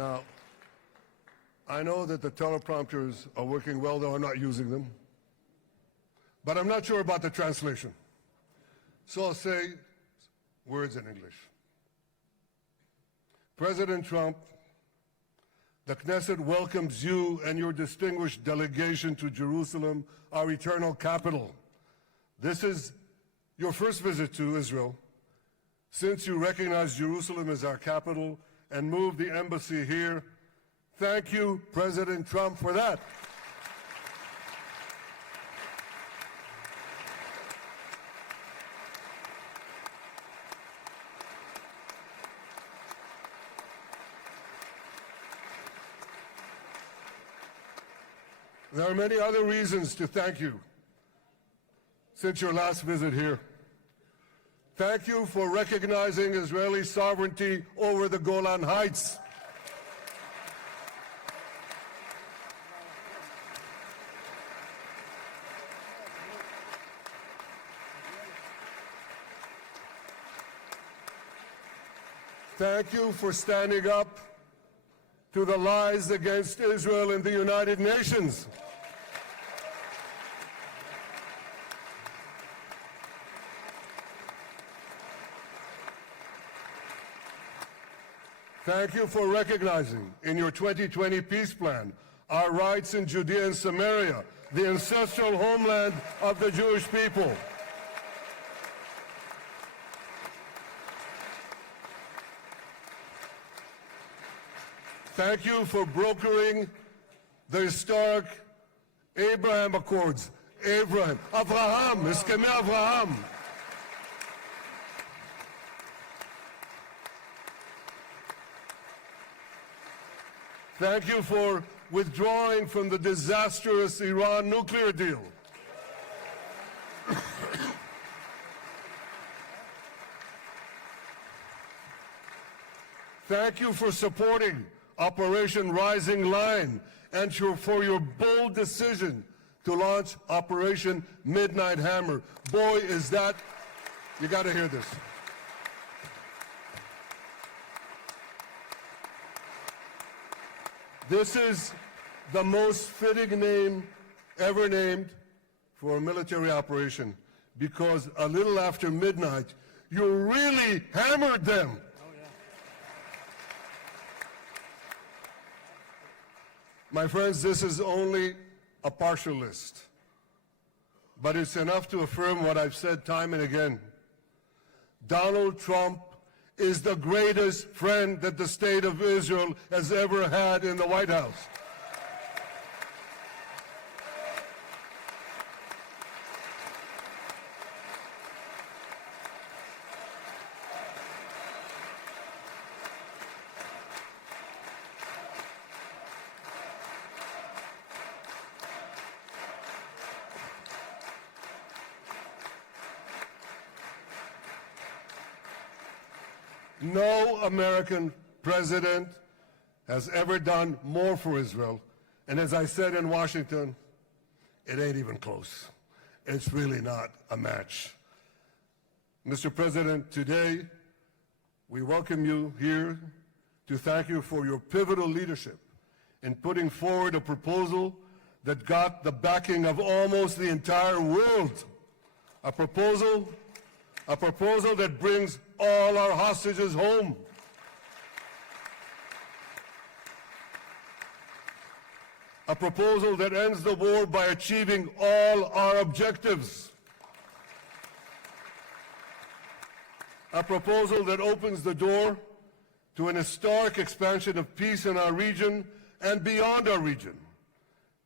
Now, I know that the teleprompters are working well, though I'm not using them. But I'm not sure about the translation. So I'll say words in English. President Trump, the Knesset welcomes you and your distinguished delegation to Jerusalem, our eternal capital. This is your first visit to Israel since you recognize Jerusalem as our capital and moved the embassy here. Thank you, President Trump, for that. There are many other reasons to thank you since your last visit here. Thank you for recognizing Israeli sovereignty over the Golan Heights. Thank you for standing up to the lies against Israel in the United Nations. Thank you for recognizing in your 2020 peace plan our rights in Judea and Samaria, the ancestral homeland of the Jewish people. Thank you for brokering the historic Abraham Accords. Abraham, Iskemei Avraham. Thank you for withdrawing from the disastrous Iran nuclear deal. Thank you for supporting Operation Rising Line and for your bold decision to launch Operation Midnight Hammer. Boy, is that, you got to hear this. This is the most fitting name ever named for a military operation, because a little after midnight, you really hammered them. My friends, this is only a partial list, but it's enough to affirm what I've said time and again. Donald Trump is the greatest friend that the state of Israel has ever had in the White House. No American president has ever done more for Israel. And as I said in Washington, it ain't even close. It's really not a match. Mr. President, today we welcome you here to thank you for your pivotal leadership in putting forward a proposal that got the backing of almost the entire world. A proposal that brings all our hostages home. A proposal that ends the war by achieving all our objectives. A proposal that opens the door to an historic expansion of peace in our region and beyond our region.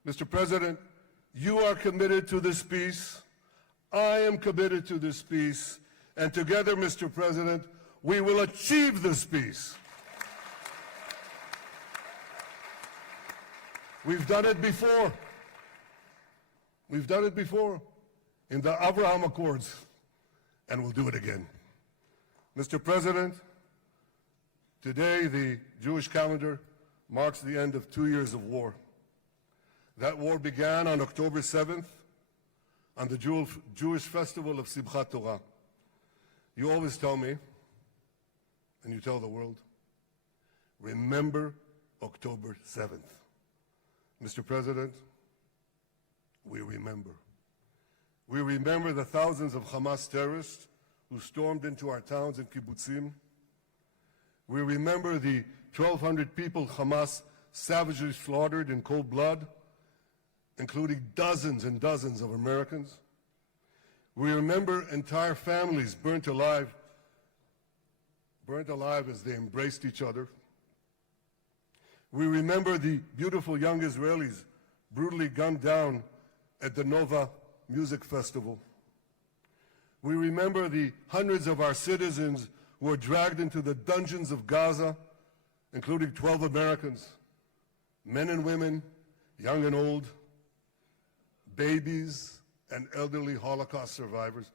Mr. President, you are committed to this peace. I am committed to this peace. And together, Mr. President, we will achieve this peace. We've done it before. We've done it before in the Abraham Accords, and we'll do it again. Mr. President, today the Jewish calendar marks the end of 2 years of war. That war began on October 7th, on the Jewish festival of Simchat Torah. You always tell me, and you tell the world, remember October 7th. Mr. President, we remember. We remember the thousands of Hamas terrorists who stormed into our towns and kibbutzim. We remember the 1,200 people Hamas savagely slaughtered in cold blood, including dozens and dozens of Americans. We remember entire families burnt alive as they embraced each other. We remember the beautiful young Israelis brutally gunned down at the Nova Music Festival. We remember the hundreds of our citizens who were dragged into the dungeons of Gaza, including 12 Americans, men and women, young and old, babies and elderly Holocaust survivors.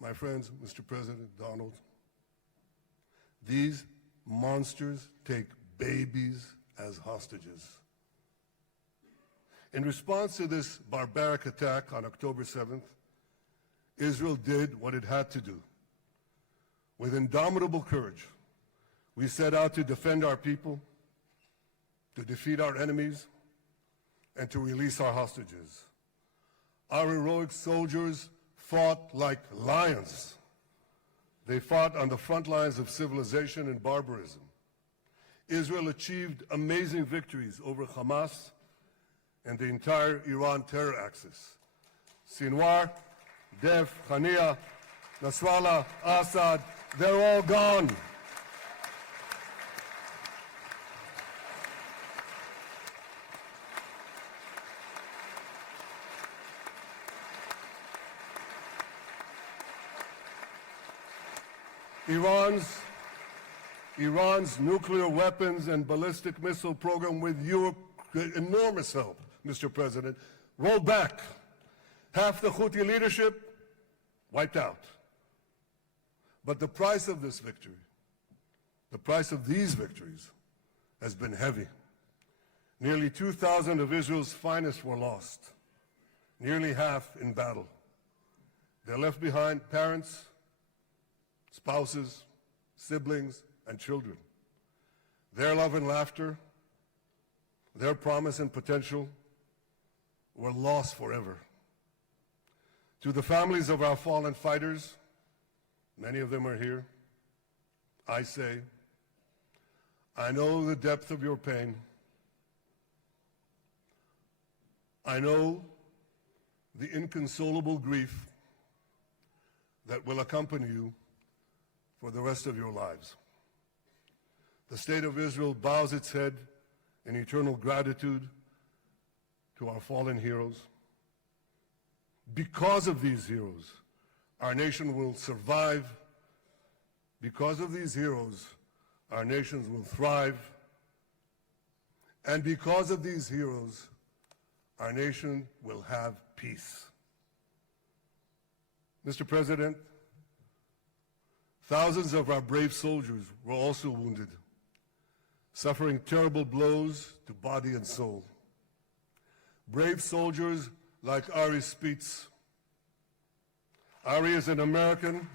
My friends, Mr. President, Donald, these monsters take babies as hostages. In response to this barbaric attack on October 7th, Israel did what it had to do. With indomitable courage, we set out to defend our people, to defeat our enemies, and to release our hostages. Our heroic soldiers fought like lions. They fought on the front lines of civilization and barbarism. Israel achieved amazing victories over Hamas and the entire Iran terror axis. Sinwar, Def, Hania, Nasrallah, Assad, they're all gone. Iran's nuclear weapons and ballistic missile program, with your enormous help, Mr. President, rolled back. Half the Houthi leadership wiped out. But the price of this victory, the price of these victories, has been heavy. Nearly 2,000 of Israel's finest were lost, nearly half in battle. They left behind parents, spouses, siblings, and children. Their love and laughter, their promise and potential were lost forever. To the families of our fallen fighters, many of them are here, I say, I know the depth of your pain. I know the inconsolable grief that will accompany you for the rest of your lives. The State of Israel bows its head in eternal gratitude to our fallen heroes. Because of these heroes, our nation will survive. Because of these heroes, our nations will thrive. And because of these heroes, our nation will have peace. Mr. President, thousands of our brave soldiers were also wounded, suffering terrible blows to body and soul. Brave soldiers like Ari Spitz. Ari is an American.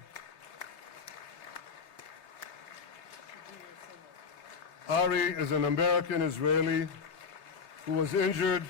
Ari is an American Israeli who was injured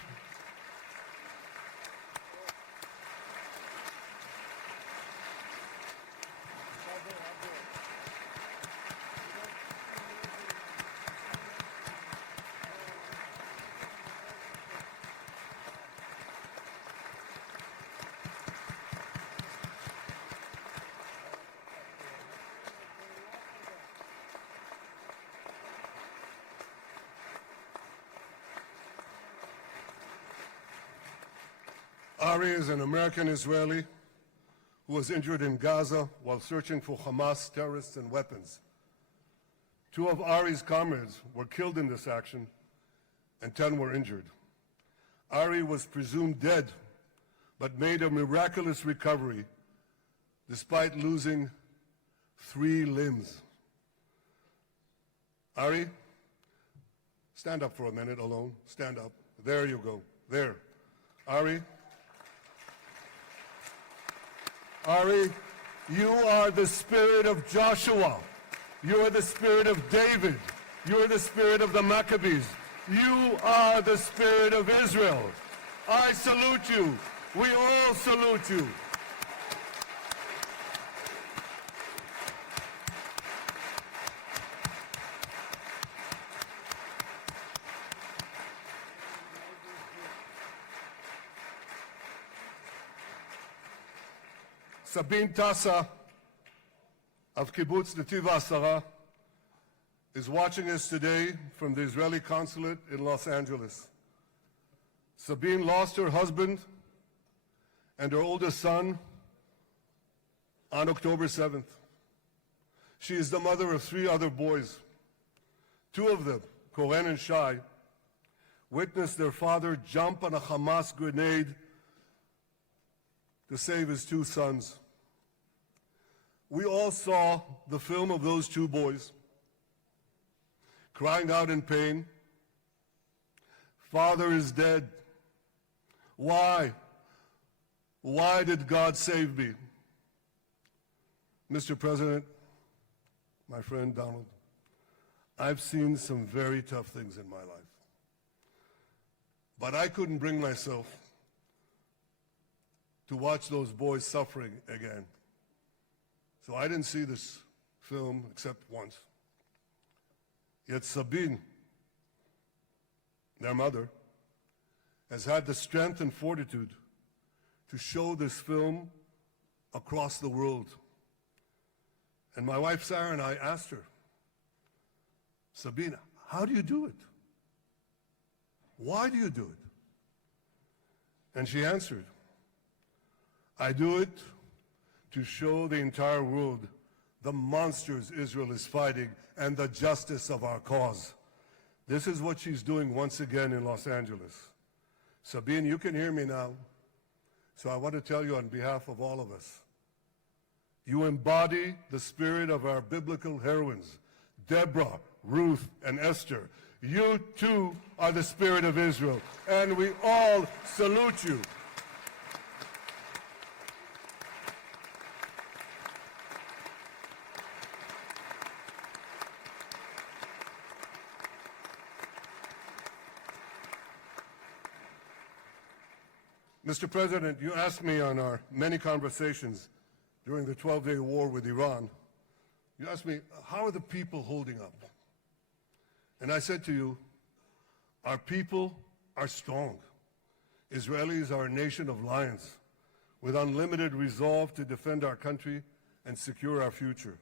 Ari is an American Israeli who was injured in Gaza while searching for Hamas terrorists and weapons. 2 of Ari's comrades were killed in this action, and 10 were injured. Ari was presumed dead, but made a miraculous recovery despite losing 3 limbs. Ari, stand up for a minute alone. Stand up. There you go. There. Ari, you are the spirit of Joshua. You are the spirit of David. You're the spirit of the Maccabees. You are the spirit of Israel. I salute you. We all salute you. Sabine Tassa of Kibbutz Netiv HaAsara is watching us today from the Israeli consulate in Los Angeles. Sabine lost her husband and her oldest son on October 7th. She is the mother of 3 other boys. 2 of them, Koren and Shai, witnessed their father jump on a Hamas grenade to save his 2 sons. We all saw the film of those 2 boys crying out in pain, "Father is dead. Why? Why did God save me?" Mr. President, my friend Donald, I've seen some very tough things in my life. But I couldn't bring myself to watch those boys suffering again. So I didn't see this film except once. Yet Sabine, their mother, has had the strength and fortitude to show this film across the world. And my wife Sarah and I asked her, "Sabine, how do you do it? Why do you do it?" And she answered, "I do it to show the entire world the monsters Israel is fighting and the justice of our cause." This is what she's doing once again in Los Angeles. Sabine, you can hear me now, so I want to tell you on behalf of all of us, you embody the spirit of our biblical heroines, Deborah, Ruth, and Esther. You too are the spirit of Israel, and we all salute you. Mr. President, you asked me on our many conversations during the 12-day war with Iran, you asked me, how are the people holding up? And I said to you, our people are strong. Israelis are a nation of lions with unlimited resolve to defend our country and secure our future.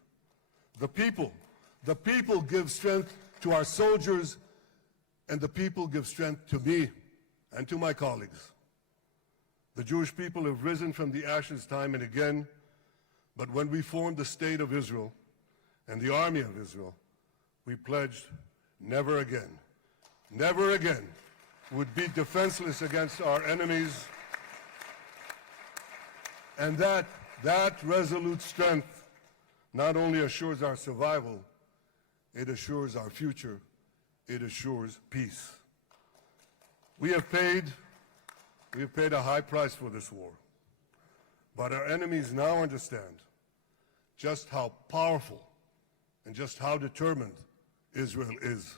The people give strength to our soldiers, and the people give strength to me and to my colleagues. The Jewish people have risen from the ashes time and again, but when we formed the State of Israel and the Army of Israel, we pledged never again would be defenseless against our enemies. And that resolute strength not only assures our survival, it assures our future, it assures peace. We have paid a high price for this war, but our enemies now understand just how powerful and just how determined Israel is.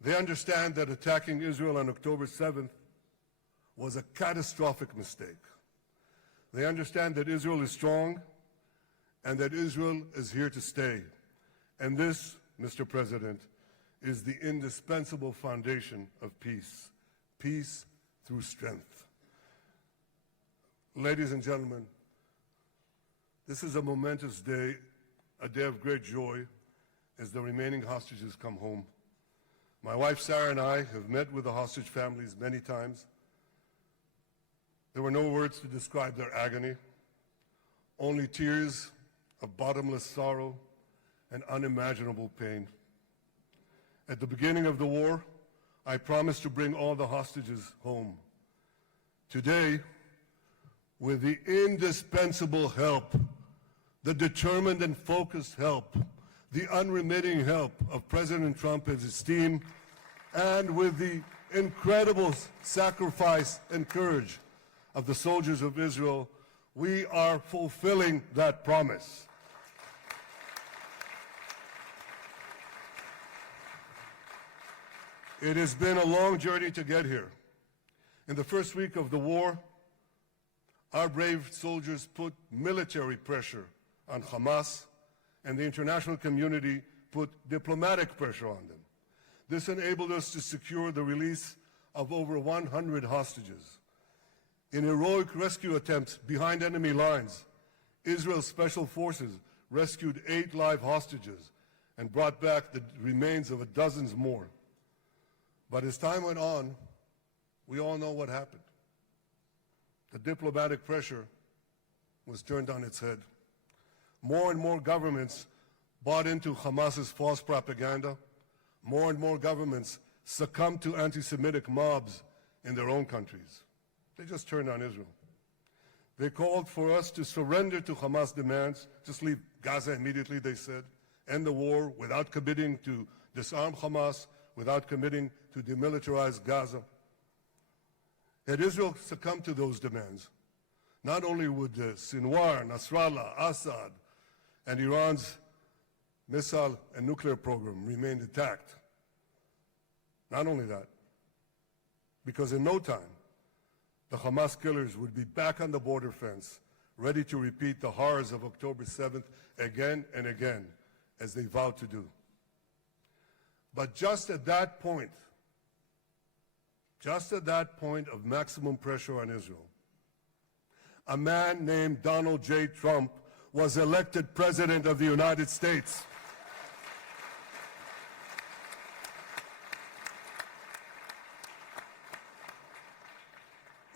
They understand that attacking Israel on October 7th was a catastrophic mistake. They understand that Israel is strong and that Israel is here to stay. And this, Mr. President, is the indispensable foundation of peace. Peace through strength. Ladies and gentlemen, this is a momentous day, a day of great joy as the remaining hostages come home. My wife Sarah and I have met with the hostage families many times. There were no words to describe their agony, only tears of bottomless sorrow and unimaginable pain. At the beginning of the war, I promised to bring all the hostages home. Today, with the indispensable help, the determined and focused help, the unremitting help of President Trump and his team, and with the incredible sacrifice and courage of the soldiers of Israel, we are fulfilling that promise. It has been a long journey to get here. In the first week of the war, our brave soldiers put military pressure on Hamas, and the international community put diplomatic pressure on them. This enabled us to secure the release of over 100 hostages. In heroic rescue attempts behind enemy lines, Israel's special forces rescued 8 live hostages and brought back the remains of dozens more. But as time went on, we all know what happened. The diplomatic pressure was turned on its head. More and more governments bought into Hamas's false propaganda. More and more governments succumbed to anti-Semitic mobs in their own countries. They just turned on Israel. They called for us to surrender to Hamas demands, just leave Gaza immediately, they said, end the war without committing to disarm Hamas, without committing to demilitarize Gaza. Had Israel succumbed to those demands, not only would Sinwar, Nasrallah, Assad, and Iran's missile and nuclear program remain intact. Not only that, because in no time, the Hamas killers would be back on the border fence, ready to repeat the horrors of October 7th again and again, as they vowed to do. But just at that point of maximum pressure on Israel, a man named Donald J. Trump was elected President of the United States.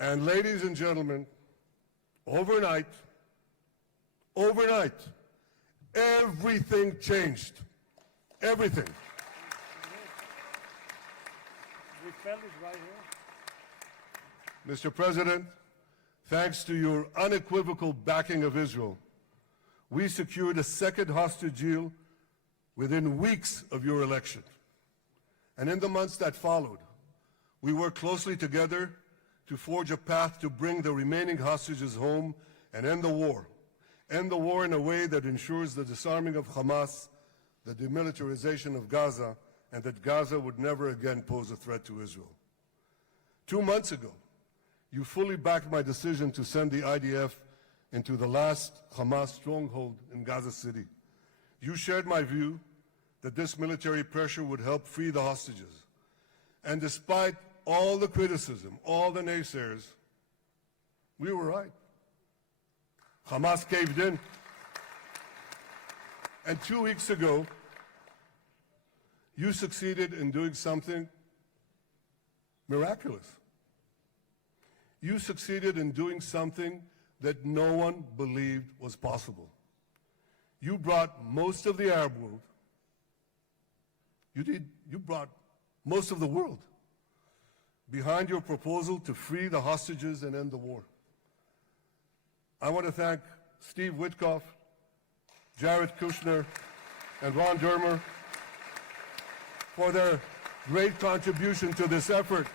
And ladies and gentlemen, overnight, everything changed. Everything. We felt it right here. Mr. President, thanks to your unequivocal backing of Israel, we secured a second hostage deal within weeks of your election. And in the months that followed, we worked closely together to forge a path to bring the remaining hostages home and end the war. End the war in a way that ensures the disarming of Hamas, the demilitarization of Gaza, and that Gaza would never again pose a threat to Israel. 2 months ago, you fully backed my decision to send the IDF into the last Hamas stronghold in Gaza City. You shared my view that this military pressure would help free the hostages. And despite all the criticism, all the naysayers, we were right. Hamas caved in. And 2 weeks ago, you succeeded in doing something miraculous. You succeeded in doing something that no one believed was possible. You brought most of the Arab world, you brought most of the world behind your proposal to free the hostages and end the war. I want to thank Steve Witkoff, Jared Kushner, and Ron Dermer for their great contribution to this effort.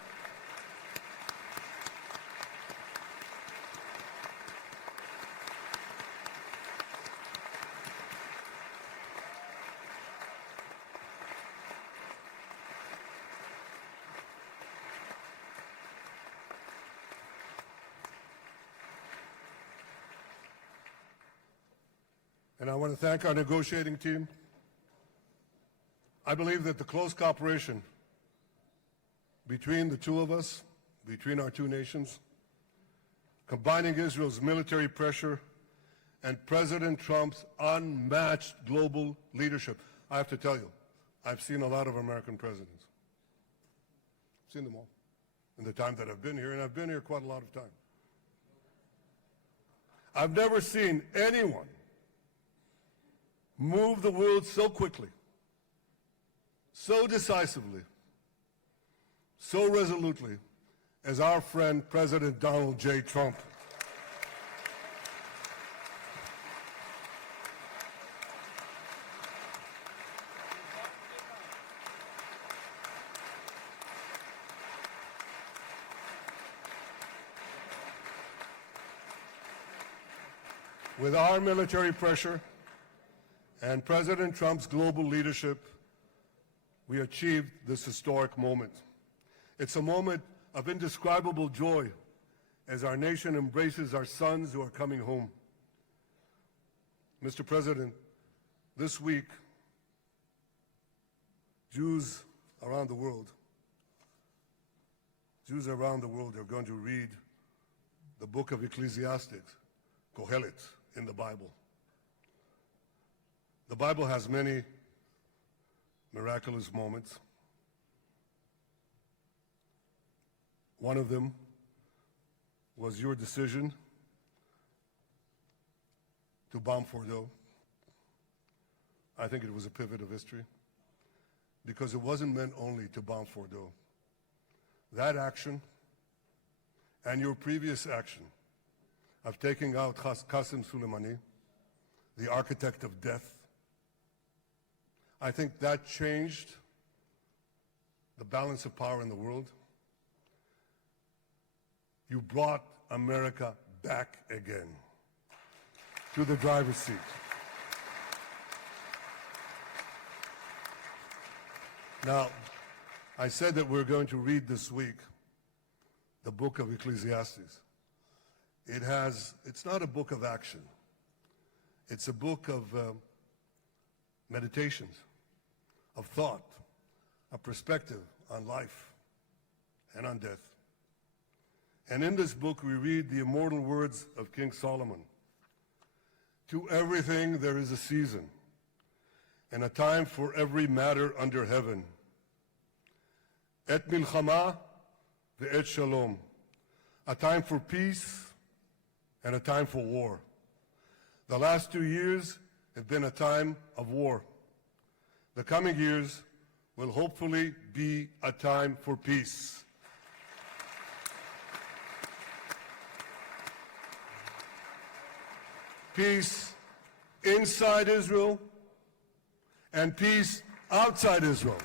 And I want to thank our negotiating team. I believe that the close cooperation between the two of us, between our two nations, combining Israel's military pressure and President Trump's unmatched global leadership. I have to tell you, I've seen a lot of American presidents. I've seen them all in the time that I've been here, and I've been here quite a lot of time. I've never seen anyone move the world so quickly, so decisively, so resolutely as our friend President Donald J. Trump. With our military pressure and President Trump's global leadership, we achieved this historic moment. It's a moment of indescribable joy as our nation embraces our sons who are coming home. Mr. President, this week, Jews around the world are going to read the book of Ecclesiastes, Kohelet, in the Bible. The Bible has many miraculous moments. One of them was your decision to bomb Fordo. I think it was a pivot of history because it wasn't meant only to bomb Fordo. That action and your previous action of taking out Qasem Soleimani, the architect of death, I think that changed the balance of power in the world. You brought America back again to the driver's seat. Now, I said that we're going to read this week the book of Ecclesiastes. It's not a book of action. It's a book of meditations, of thought, a perspective on life and on death. And in this book, we read the immortal words of King Solomon. To everything there is a season, and a time for every matter under heaven. Et milchama ve'et shalom. A time for peace and a time for war. The last 2 years have been a time of war. The coming years will hopefully be a time for peace. Peace inside Israel and peace outside Israel.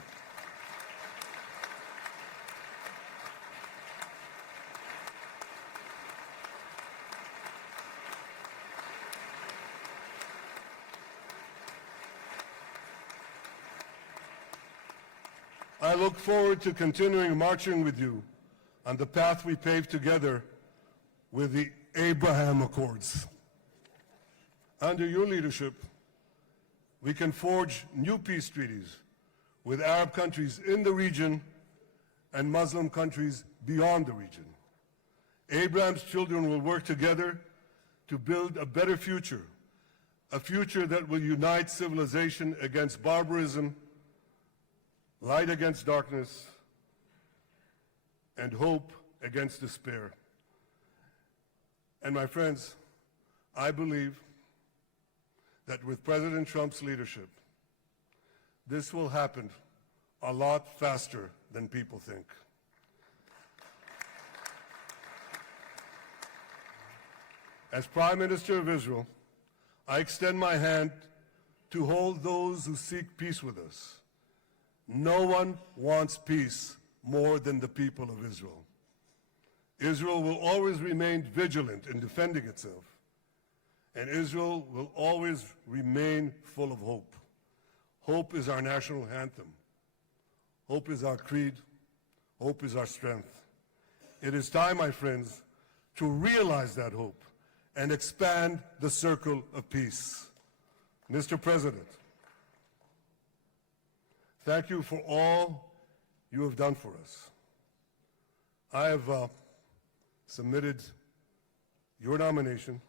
I look forward to continuing marching with you on the path we paved together with the Abraham Accords. Under your leadership, we can forge new peace treaties with Arab countries in the region and Muslim countries beyond the region. Abraham's children will work together to build a better future, a future that will unite civilization against barbarism, light against darkness, and hope against despair. And my friends, I believe that with President Trump's leadership, this will happen a lot faster than people think. As Prime Minister of Israel, I extend my hand to hold those who seek peace with us. No one wants peace more than the people of Israel. Israel will always remain vigilant in defending itself, and Israel will always remain full of hope. Hope is our national anthem. Hope is our creed. Hope is our strength. It is time, my friends, to realize that hope and expand the circle of peace. Mr. President, thank you for all you have done for us. I have submitted your nomination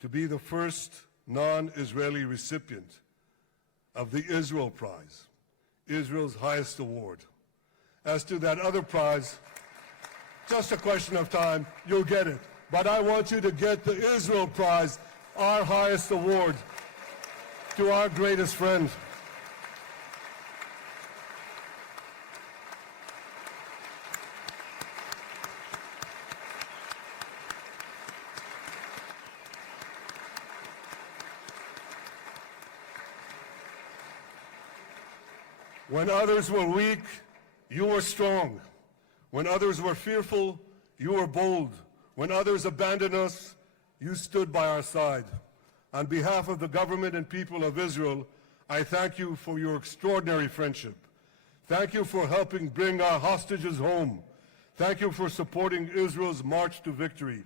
to be the first non-Israeli recipient of the Israel Prize, Israel's highest award. As to that other prize, just a question of time, you'll get it. But I want you to get the Israel Prize, our highest award, to our greatest friend. When others were weak, you were strong. When others were fearful, you were bold. When others abandoned us, you stood by our side. On behalf of the government and people of Israel, I thank you for your extraordinary friendship Thank you for helping bring our hostages home. Thank you for supporting Israel's march to victory.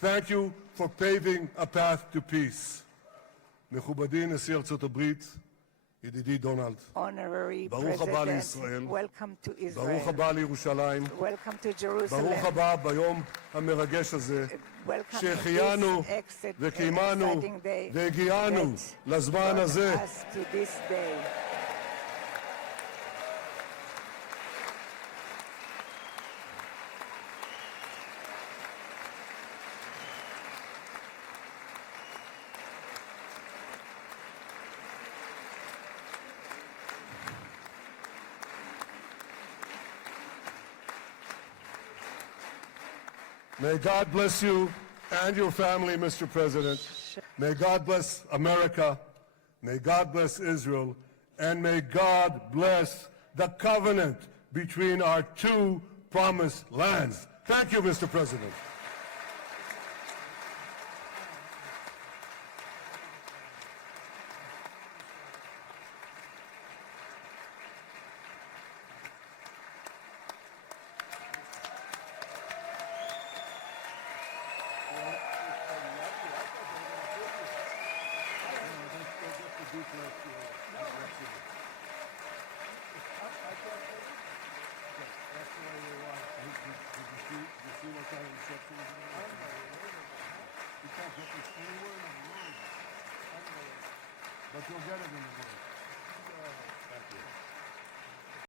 Thank you for paving a path to peace. מכובדי נשיא ארצות הברית, ידידי דונלד, Honorary ברוך הבא President, לישראל, welcome to Israel. ברוך הבא לירושלים, Welcome to Jerusalem. ברוך הבא ביום המרגש הזה, Welcome to שהחיינו this וקיימנו exciting day והגיענו that לזמן brought הזה. us to this day. May God bless you and your family, Mr. President. May God bless America. May God bless Israel. And may God bless the covenant between our two promised lands. Thank you, Mr. President. But you'll get it in the